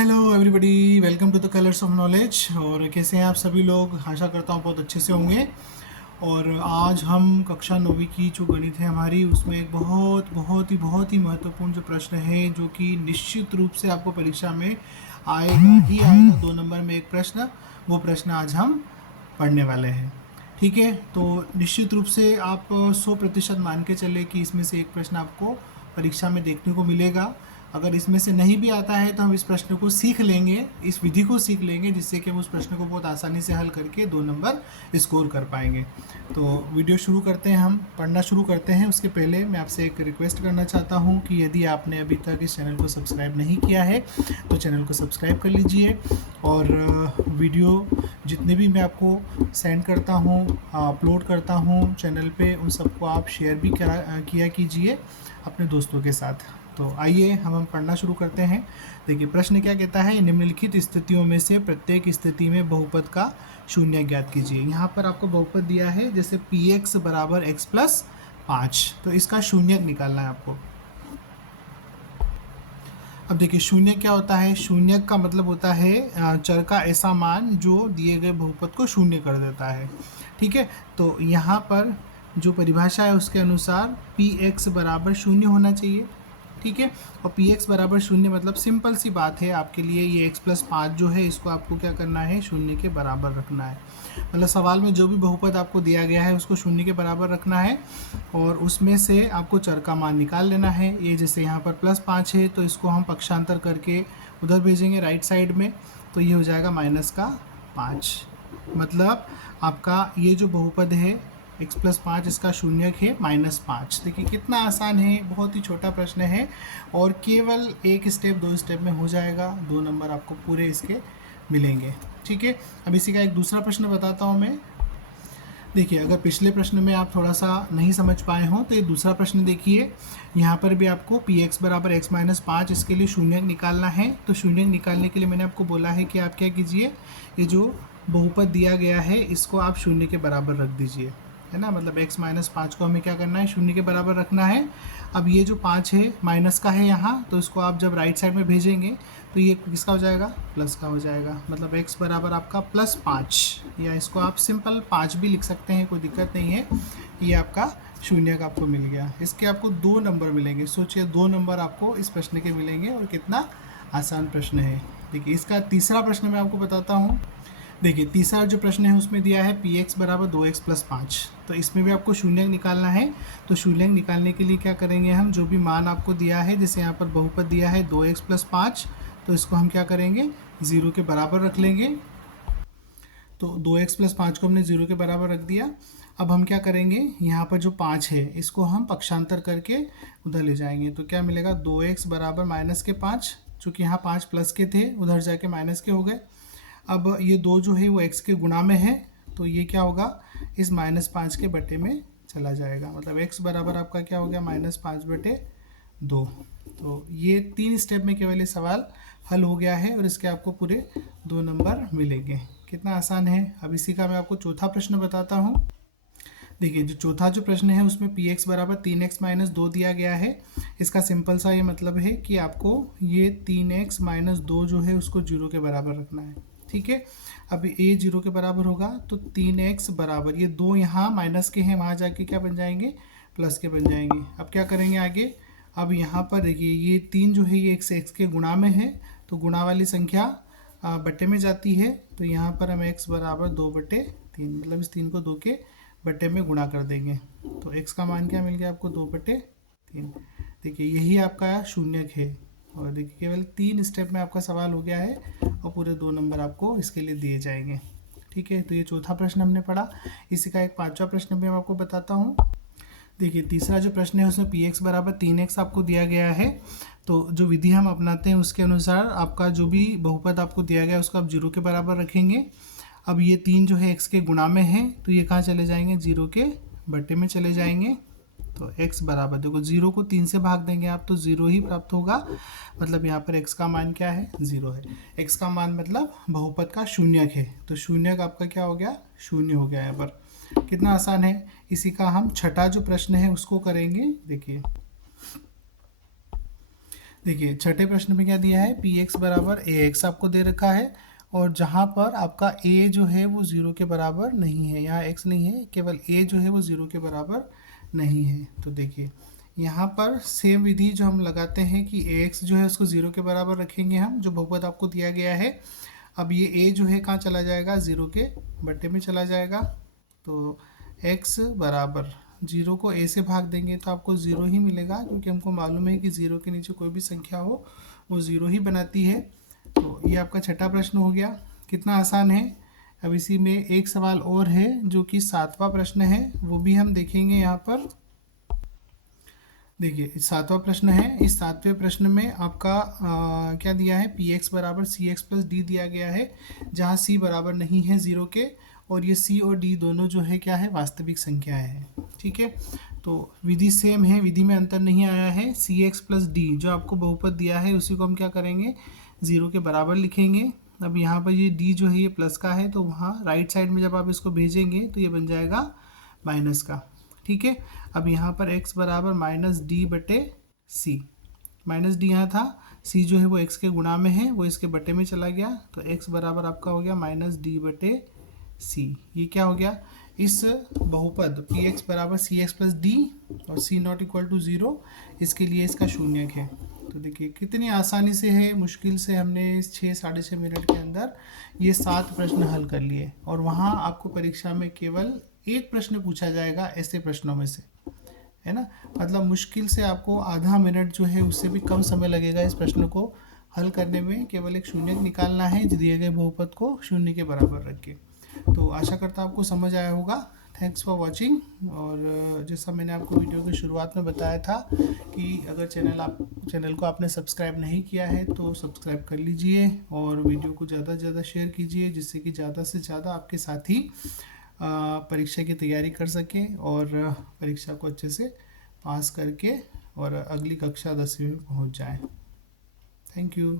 Hello everybody, welcome to the colours of knowledge. और कैसे हैं आप सभी लोग? आशा करता हूँ बहुत अच्छे से होंगे। और आज हम कक्षा 9वीं की जो गणित है हमारी, उसमें एक बहुत ही महत्वपूर्ण जो प्रश्न है, जो कि निश्चित रूप से आपको परीक्षा में आएगा ही आएगा। 2 नंबर में एक प्रश्न, वो प्रश्न आज हम पढ़ने वाले हैं। ठीक है, तो निश्चित रूप से आप 100% मान के चले कि इसमें से एक प्रश्न आपको परीक्षा में देखने को मिलेगा। अगर इसमें से नहीं भी आता है तो हम इस प्रश्न को सीख लेंगे, इस विधि को सीख लेंगे, जिससे कि हम उस प्रश्न को बहुत आसानी से हल करके 2 नंबर स्कोर कर पाएंगे। तो वीडियो शुरू करते हैं, हम पढ़ना शुरू करते हैं। उसके पहले मैं आपसे एक रिक्वेस्ट करना चाहता हूं कि यदि आपने अभी तक इस चैनल को सब्सक्राइब नहीं किया है तो चैनल को सब्सक्राइब कर लीजिए। और वीडियो जितने भी मैं आपको सेंड करता हूँ, अपलोड करता हूँ चैनल पे, उन सबको आप शेयर भी किया कीजिए अपने दोस्तों के साथ। तो आइए हम पढ़ना शुरू करते हैं। देखिए प्रश्न क्या कहता है, निम्नलिखित स्थितियों में से प्रत्येक स्थिति में बहुपद का शून्य ज्ञात कीजिए। यहाँ पर आपको बहुपद दिया है, जैसे px बराबर x प्लस 5, तो इसका शून्य निकालना है आपको। अब देखिए शून्य क्या होता है, शून्य का मतलब होता है चर का ऐसा मान जो दिए गए बहुपद को शून्य कर देता है। ठीक है, तो यहाँ पर जो परिभाषा है उसके अनुसार px बराबर शून्य होना चाहिए। ठीक है, और px बराबर शून्य मतलब सिंपल सी बात है आपके लिए, ये x प्लस 5 जो है इसको आपको क्या करना है, शून्य के बराबर रखना है। मतलब सवाल में जो भी बहुपद आपको दिया गया है उसको शून्य के बराबर रखना है, और उसमें से आपको चर का मान निकाल लेना है। ये जैसे यहाँ पर +5 है तो इसको हम पक्षांतर करके उधर भेजेंगे राइट साइड में, तो ये हो जाएगा -5। मतलब आपका ये जो बहुपद है x प्लस 5, इसका शून्यक है -5। देखिए कितना आसान है, बहुत ही छोटा प्रश्न है और केवल एक स्टेप 2 स्टेप में हो जाएगा। 2 नंबर आपको पूरे इसके मिलेंगे। ठीक है, अब इसी का एक दूसरा प्रश्न बताता हूँ मैं। देखिए अगर पिछले प्रश्न में आप थोड़ा सा नहीं समझ पाए हों तो ये दूसरा प्रश्न देखिए। यहाँ पर भी आपको px बराबर x माइनस 5, इसके लिए शून्यक निकालना है। तो शून्यक निकालने के लिए मैंने आपको बोला है कि आप क्या कीजिए, ये जो बहुपद दिया गया है इसको आप शून्य के बराबर रख दीजिए, है ना। मतलब x माइनस 5 को हमें क्या करना है, शून्य के बराबर रखना है। अब ये जो 5 है माइनस का है यहाँ, तो इसको आप जब राइट साइड में भेजेंगे तो ये किसका हो जाएगा, प्लस का हो जाएगा। मतलब x बराबर आपका +5, या इसको आप सिंपल 5 भी लिख सकते हैं, कोई दिक्कत नहीं है। ये आपका शून्य का आपको मिल गया। इसके आपको 2 नंबर मिलेंगे। सोचिए 2 नंबर आपको इस प्रश्न के मिलेंगे, और कितना आसान प्रश्न है। देखिए इसका तीसरा प्रश्न मैं आपको बताता हूँ। देखिए तीसरा जो प्रश्न है उसमें दिया है px बराबर 2x प्लस 5, तो इसमें भी आपको शून्यक निकालना है। तो शून्यक निकालने के लिए क्या करेंगे, हम जो भी मान आपको दिया है, जैसे यहाँ पर बहुपद दिया है 2x प्लस 5, तो इसको हम क्या करेंगे, 0 के बराबर रख लेंगे। तो 2x प्लस 5 को हमने 0 के बराबर रख दिया। अब हम क्या करेंगे, यहाँ पर जो 5 है इसको हम पक्षांतर करके उधर ले जाएंगे। तो क्या मिलेगा, 2x बराबर -5, चूँकि यहाँ 5 प्लस के थे उधर जाके माइनस के हो गए। अब ये 2 जो है वो x के गुणा में है, तो ये क्या होगा, इस -5 के बटे में चला जाएगा। मतलब x बराबर आपका क्या हो गया, -5/2। तो ये 3 स्टेप में केवल ये सवाल हल हो गया है, और इसके आपको पूरे 2 नंबर मिलेंगे। कितना आसान है। अब इसी का मैं आपको चौथा प्रश्न बताता हूँ। देखिए जो चौथा जो प्रश्न है उसमें px बराबर 3x माइनस 2 दिया गया है। इसका सिंपल सा ये मतलब है कि आपको ये 3x माइनस 2 जो है उसको 0 के बराबर रखना है। ठीक है, अब ये 0 के बराबर होगा तो 3x बराबर, ये 2 यहाँ माइनस के हैं, वहाँ जाके क्या बन जाएंगे, प्लस के बन जाएंगे। अब क्या करेंगे आगे, अब यहाँ पर देखिए ये 3 जो है ये x के गुणा में है, तो गुणा वाली संख्या बट्टे में जाती है। तो यहाँ पर हम x बराबर 2/3, मतलब इस 3 को 2 के बट्टे में गुणा कर देंगे। तो x का मान क्या मिल गया आपको, 2/3। देखिए यही आपका शून्यक है। और देखिए केवल 3 स्टेप में आपका सवाल हो गया है, और पूरे 2 नंबर आपको इसके लिए दिए जाएंगे। ठीक है, तो ये चौथा प्रश्न हमने पढ़ा। इसी का एक पांचवा प्रश्न भी मैं आपको बताता हूँ। देखिए तीसरा जो प्रश्न है उसमें px बराबर 3x आपको दिया गया है। तो जो विधि हम अपनाते हैं उसके अनुसार आपका जो भी बहुपद आपको दिया गया है उसको आप 0 के बराबर रखेंगे। अब ये 3 जो है x के गुणा में है, तो ये कहाँ चले जाएंगे, 0 के बट्टे में चले जाएंगे। तो x बराबर, देखो 0 को 3 से भाग देंगे आप तो 0 ही प्राप्त होगा। मतलब यहाँ पर x का मान क्या है, 0 है। x का मान मतलब बहुपद का शून्यक है, तो शून्यक आपका क्या हो गया, 0 हो गया यहाँ पर। कितना आसान है। इसी का हम छठा जो प्रश्न है उसको करेंगे। देखिए देखिए छठे प्रश्न में क्या दिया है, पी एक्स बराबर ए एक्स आपको दे रखा है, और जहाँ पर आपका ए जो है वो ज़ीरो के बराबर नहीं है, यहाँ एक्स नहीं है, केवल ए जो है वो ज़ीरो के बराबर नहीं है। तो देखिए यहाँ पर सेम विधि जो हम लगाते हैं कि ए एक्स जो है उसको ज़ीरो के बराबर रखेंगे हम, जो बहुपद आपको दिया गया है। अब ये ए जो है कहाँ चला जाएगा, ज़ीरो के बट्टे में चला जाएगा। तो x बराबर जीरो को a से भाग देंगे तो आपको ज़ीरो ही मिलेगा, क्योंकि हमको मालूम है कि ज़ीरो के नीचे कोई भी संख्या हो वो ज़ीरो ही बनाती है। तो ये आपका छठा प्रश्न हो गया। कितना आसान है। अब इसी में एक सवाल और है जो कि सातवां प्रश्न है, वो भी हम देखेंगे यहाँ पर। देखिए सातवां प्रश्न है। इस सातवें प्रश्न में आपका क्या दिया है, पी एक्स बराबर सी एक्स प्लस डी दिया गया है, जहाँ सी बराबर नहीं है ज़ीरो के, और ये सी और डी दोनों जो है क्या है, वास्तविक संख्याएं हैं। ठीक है, तो विधि सेम है, विधि में अंतर नहीं आया है। सी एक्स प्लस डी जो आपको बहुपद दिया है उसी को हम क्या करेंगे, ज़ीरो के बराबर लिखेंगे। अब यहाँ पर ये डी जो है ये प्लस का है, तो वहाँ राइट साइड में जब आप इसको भेजेंगे तो ये बन जाएगा माइनस का। ठीक है, अब यहाँ पर x बराबर माइनस डी बटे सी, माइनस डी यहाँ था, c जो है वो x के गुणा में है, वो इसके बटे में चला गया, तो x बराबर आपका हो गया माइनस डी बटे सी। ये क्या हो गया, इस बहुपद पी एक्स बराबर सी एक्स प्लस डी और सी नॉट इक्वल टू ज़ीरो, इसके लिए इसका शून्यक है। तो देखिए कितनी आसानी से है, मुश्किल से हमने इस 6-6.5 मिनट के अंदर ये 7 प्रश्न हल कर लिए, और वहाँ आपको परीक्षा में केवल एक प्रश्न पूछा जाएगा ऐसे प्रश्नों में से, है ना। मतलब मुश्किल से आपको आधा मिनट जो है उससे भी कम समय लगेगा इस प्रश्न को हल करने में। केवल एक शून्यक निकालना है दिए गए बहुपद को शून्य के बराबर रख के। तो आशा करता आपको समझ आया होगा। Thanks for watching. और जैसा मैंने आपको वीडियो की शुरुआत में बताया था कि अगर चैनल को आपने सब्सक्राइब नहीं किया है तो सब्सक्राइब कर लीजिए, और वीडियो को ज़्यादा से ज़्यादा शेयर कीजिए, जिससे कि ज़्यादा से ज़्यादा आपके साथी परीक्षा की तैयारी कर सकें और परीक्षा को अच्छे से पास करके और अगली कक्षा 10वीं में पहुंच जाएं। Thank you.